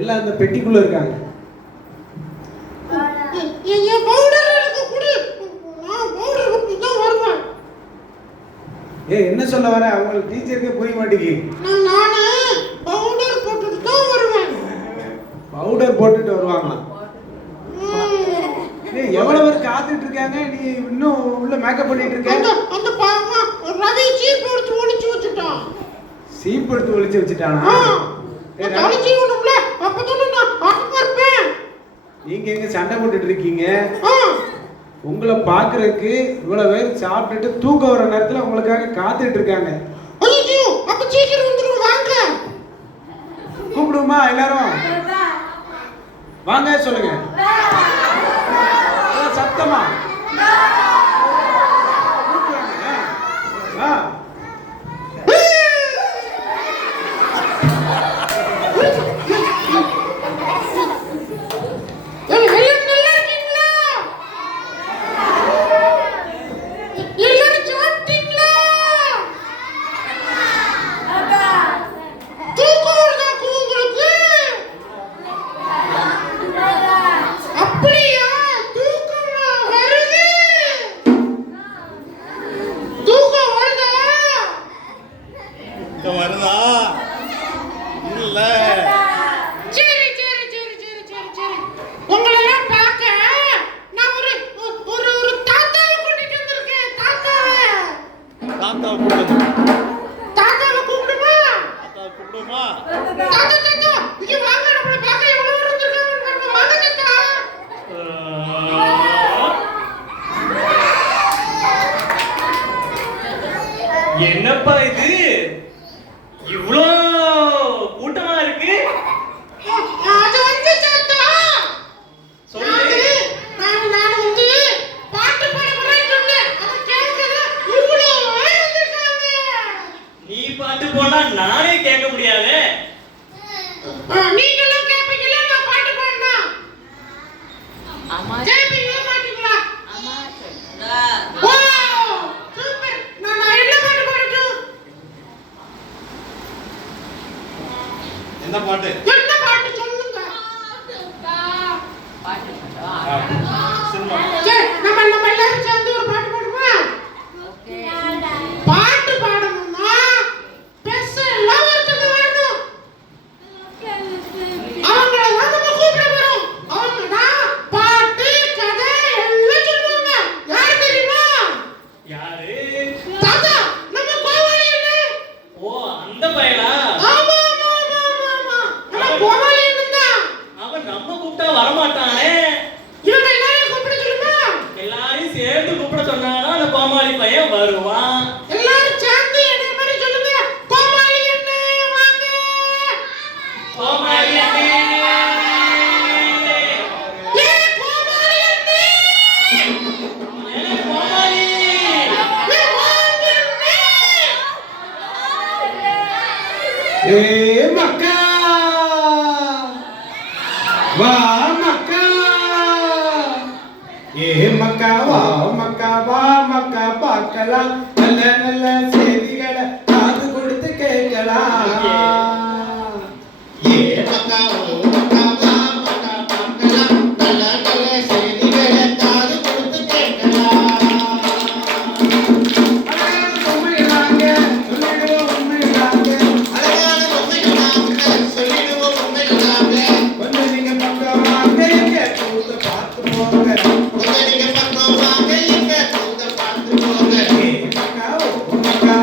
எல்லாம் அந்த பெட்டிக்குள்ள இருக்காங்க. ஏ என்ன சொல்ல வர? அவங்களுக்கு டீச்சருக்கே புரிய மாட்டேங்குது. பவுடர் போட்டுட்டு வருவாங்களா? எவ்வளவு பேர் காத்துட்டு இருக்காங்க, நீ இன்னும் உள்ள மேக்கப் பண்ணிட்டு இருக்க? அந்த பாருங்க ரவி சீப் எடுத்து ஒளிச்சு வச்சிட்டான். சீப் எடுத்து ஒளிச்சு வச்சிட்டானா? ஒளிச்சு விடும்ல, அப்பதான் நான் அங்க இருப்பேன். நீங்க எங்க சண்டை போட்டுட்டு இருக்கீங்க? உங்களை பாக்குறதுக்கு இவ்வளவு பேர் சாப்பிட்டுட்டு தூக்க வர நேரத்துல உங்களுக்காக காத்துட்டு இருக்காங்க. ஐயோ, அப்ப சீக்கிரம் வந்துருங்க, வாங்க. கூப்பிடுமா எல்லாரும்? வாங்க சொல்லுங்க சத்தமா. என்னப்பா இது இவ்ளோ கூட்டமா இருக்கு? அது வந்து தாத்தா சொல்லு. நான் வந்து பாட்டு பாட போறேன்னு சொன்னேன். அத கேட்கல இவ்ளோ வந்திருக்காங்க. நீ பாட்டு போனா நானே கேட்க முடியாதே. நீங்களும் கேப்பீங்களா நான் பாட்டு பாடுனா? ஆமா. கேப்பீங்களா மாட்டீங்களா? ஆமா சொல்லுடா. ஓ சூப்பர். நான் என்ன பாட்டு பாடட்டும்? என்ன பாட்டு? என்ன பாட்டு சொல்லுங்க. பாட்டு சினிமா. சரி நம்ம எல்லாரும் சேர்ந்து ஒரு பாட்டு பாடுவோமா? ஓகே. பாட்டு பாடணும்னா ஸ்பெஷலா ஒருத்தங்க வரணும். அவங்கள நம்ம கூப்பிட போறோம். அவங்க தான் பாட்டு கதை எல்லாம் சொல்லுவாங்க. யார் தெரியுமா? யாரு? தாத்தா நம்ம கோவாலி என்ன? ஓ அந்த பையனா? ஆமா ஆமா ஆமா ஆமா. நம்ம கோவாலி என்னடா? அவன் நம்ம கூப்பிட்டா வர மாட்டானே. இவங்க எல்லாரையும் கூப்பிட சொல்லுமா? எல்லாரையும் சேர்ந்து கூப்பிட சொன்னாதான் அந்த கோமாளி பையன் வருவான். எல்லாரும் சேர்ந்து என்ன மாதிரி சொல்லுங்க. கோமாளி என்ன வாங்க. கோமாளி அண்ணே. ஏ கோமாளி என்ன? ஏ கோமாளி. ஏ வாங்க அண்ணே. ஏ மக்கா வா மக்கா. ஏ மக்கா வா மக்கா வா மக்கா பார்க்கலாம். நல்ல நல்ல செய்திகளை காது கொடுத்து கேட்கலாம். ஏ மக்கா ஓ மக்கா வா மக்கா பார்க்கலாம். நல்ல நல்ல செய்திகளை காது கொடுத்து கேட்கலாம். அழகான பொம்மைகளாங்க சொல்லிடுவோம் உண்மைகளாங்க. அழகான பொம்மைகளாங்க சொல்லிடுவோம் உண்மைகளாங்க. கொஞ்சம் நீங்க பக்கம் வாங்க எங்க கூத்த பார்த்து போங்க. கொஞ்சம் நீங்க பக்கம் வாங்க எங்க கூத்த பார்த்து போங்க. ஏ மக்கா ஓ மக்கா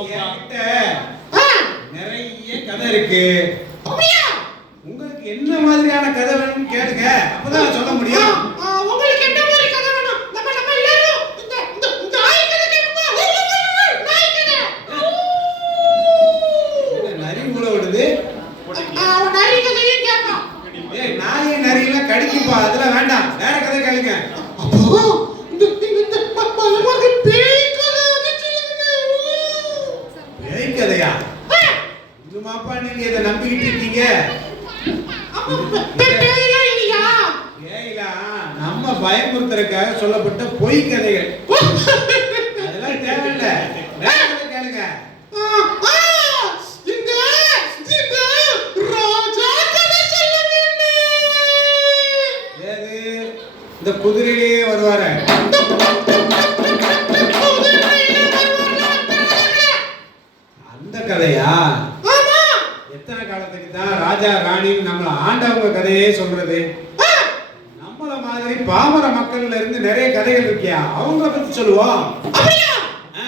ஆமாப்பா. என்கிட்ட ஆ, நிறைய கதை இருக்கு. அப்படியா? உங்களுக்கு என்ன மாதிரியான கதை வேணும்னு கேளுங்க, அப்பதான் சொல்ல முடியும். உங்களுக்கு என்ன மாதிரி கதை வேணும்? நம்ம எல்லாரும் இந்த நாய் கதை கேட்போமா? நாய் கதை. என்ன நரி ஊழ விடுது? நாய் கதையும் கேட்போம். ஏய், நாயை நரியெல்லாம் கடிக்குப்பா, அதெல்லாம் வேண்டாம், வேற கதை கேளுங்க. அப்போ இந்த மகன் பேய் கதை வந்து சொல்லுங்க. பேய் கதையா? இன்னுமாப்பா நீங்க இதை நம்பிக்கிட்டு இருக்கீங்க? பேயெல்லாம் இல்லையா? பேய்லா நம்ம பயமுறுத்துறதுக்காக சொல்லப்பட்ட பொய் கதைகள். அதெல்லாம் தேவையில்லை, வேற கதை கேளுங்க. இந்த ராஜா கதை சொல்லுங்க. ஏது இந்த குதிரையிலேயே வருவாரு, அந்த கதையா? ஆமா. எத்தனை காலத்துக்கு தான் ராஜா ராணி நம்மள ஆண்டவங்க கதையே சொல்றது? நம்மள மாதிரி பாமர மக்கள்ல இருந்து நிறைய கதைகள் இருக்கியா, அவங்கள பத்தி சொல்லுவோம். அப்படியா? ஆ,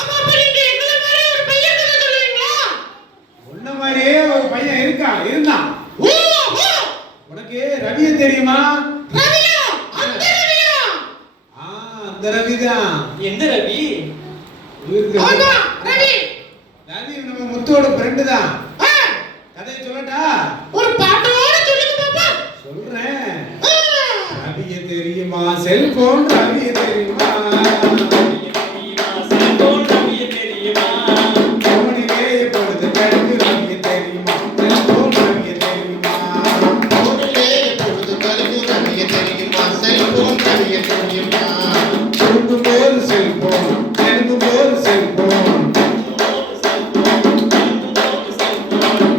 அப்ப நீங்க எங்களை மாதிரி ஒரு பையன் கதை சொல்லுவீங்களா? உன்ன மாதிரியே ஒரு பையன் இருந்தான். ஓ, உனக்கு ரவியை தெரியுமா? ரவியா? அந்த ரவியா? ஆ, அந்த ரவிதான். எந்த ரவி? ஆமா, ரவி. ரவி நம்ம முத்துவோட ஃப்ரெண்டு தான். ஆ, கதையை சொல்லட்டா? ஒரு பாட்டோட சொல்லுங்க பாப்பா. சொல்றேன். ஆ, ரவியை தெரியுமா? செல்போன் ரவியை தெரியுமா? செல்போன் ரவியை தெரியுமா? போனிலே எப்பொழுது கடுக்கு ரவியை தெரியுமா? செல்போன் ரவியை தெரியுமா? போனிலே எப்பொழுது கருது ரவிய தெரியுமா? செல்போன் ரவிய தெரியுமா? தூங்கும்போது செல்போன், எழுந்தும்போது செல்போன்,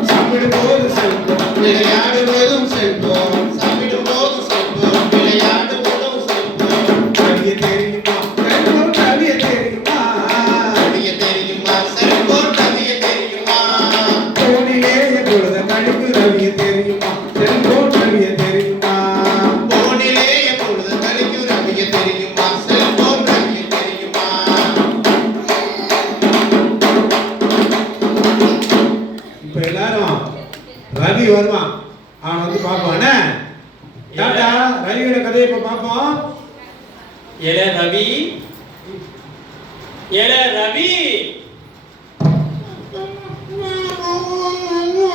சாப்பிடும்போது செல்போன், விளையாடுவதும் செல்போன், சாப்பிடும்போது செல்போன், விளையாடுவதும் செல்போன். ரவியை தெரியுமா? செல்போன் ரவியை தெரியுமா? ரவிய தெரியுமா? செல்போன் ரவிய தெரியுமா? போனிலே எப்பொழுது கடுக்கு ரவியை தெரியுமா? செல்போன் ரவியை தெரியுமா? போனிலே எப்பொழுது கருது ரவிய தெரியுமா? செல்போன் ரவிய தெரியுமா? இப்ப எல்லாரும் ரவி வருவான், அவன் வந்து பார்ப்பானே. டாடா, ரவியோட கதையை இப்ப பார்ப்போம். எல ரவி, எல ரவி,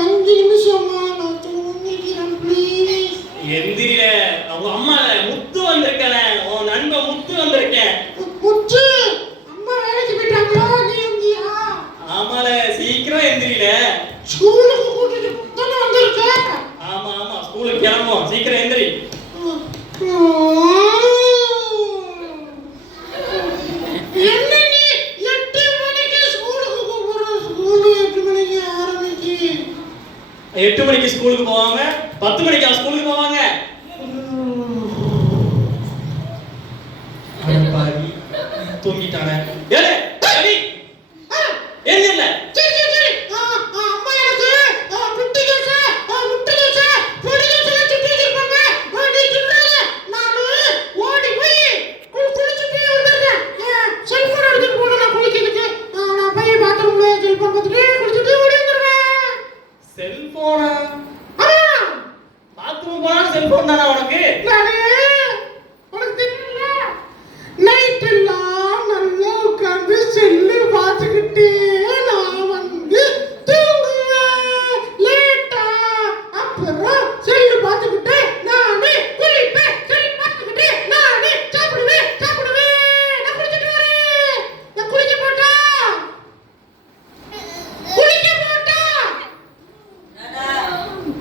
5 நிமிஷமா நான் தூங்கிக்கிறேன் ப்ளீஸ். எந்திரில. அவங்க அம்மா முத்து வந்திருக்கல, உன் நண்பன் முத்து வந்திருக்கேன். முத்து, அம்மா வேலைக்கு போயிட்டாங்களா? நீ வந்தியா? ஆமால, சீக்கிரம் எந்திரில. ஸ்கூலுக்கு கூட்டிட்டு தானே வந்திருக்க? ஆமா ஆமா, ஸ்கூலுக்கு கிளம்புவோம், சீக்கிரம் எந்திரி. என்ன நீ 8 மணிக்கு ஸ்கூலுக்கு போற? ஸ்கூலு 8 மணிக்கு ஆரம்பிச்சு. 8 மணிக்கு ஸ்கூலுக்கு போவாங்க, 10 மணிக்கா ஸ்கூலுக்கு போவாங்க? அட பாவி, தூங்கிட்டானே. ஏலே ரவி, எந்திரில. சரி சரி சரி. அம்மா எனக்கு முட்டை தோசை, முட்டை தோசை, பொடி தோசை சுட்டு வச்சிருப்பாங்க. நீ சுடுறாத. நானு ஓடி போய் குளிச்சுட்டு வந்துடுறேன். செல்போன் எடுத்துட்டு போகணும் நான் குளிக்கிறதுக்கு. நான் போய் பாத்ரூம்ல செல்போன் பார்த்துட்டு குளிச்சுட்டு ஓடி வந்துடுவேன். செல்போனா? ஆமா, பாத்ரூம் போனா செல்போன் தானா உனக்கு? நானே உனக்கு தெரியல. நைட் எல்லாம் நல்லா உட்கார்ந்து செல்லு பார்த்துக்கிட்டே நான் வந்து தூங்குவேன் லேட்டா. அப்புறம் செல்லு பார்த்துக்கிட்டே நானே குளிப்பேன். செல்லு பார்த்துக்கிட்டே நானே சாப்பிடுவேன். நான் குளிச்சுட்டு வரேன். நான் குளிக்க போட்டா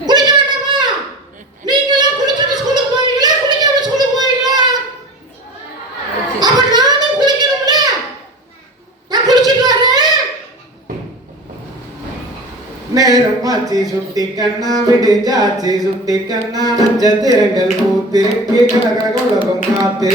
குளிக்க வேண்டாமா? நீங்களே குளிச்சுட்டு ஸ்கூலுக்கு போவீங்களா? குளிக்காம ஸ்கூலுக்கு போவீங்களா? அப்ப நானும் குளிக்கணும்ல. நான் குளிச்சுட்டு வரேன். நேரம் ஆச்சு சுட்டி கண்ணா, விடிஞ்சாச்சு சுட்டி கண்ணா, நட்சத்திரங்கள் பூத்து கலகல உலகம் காத்து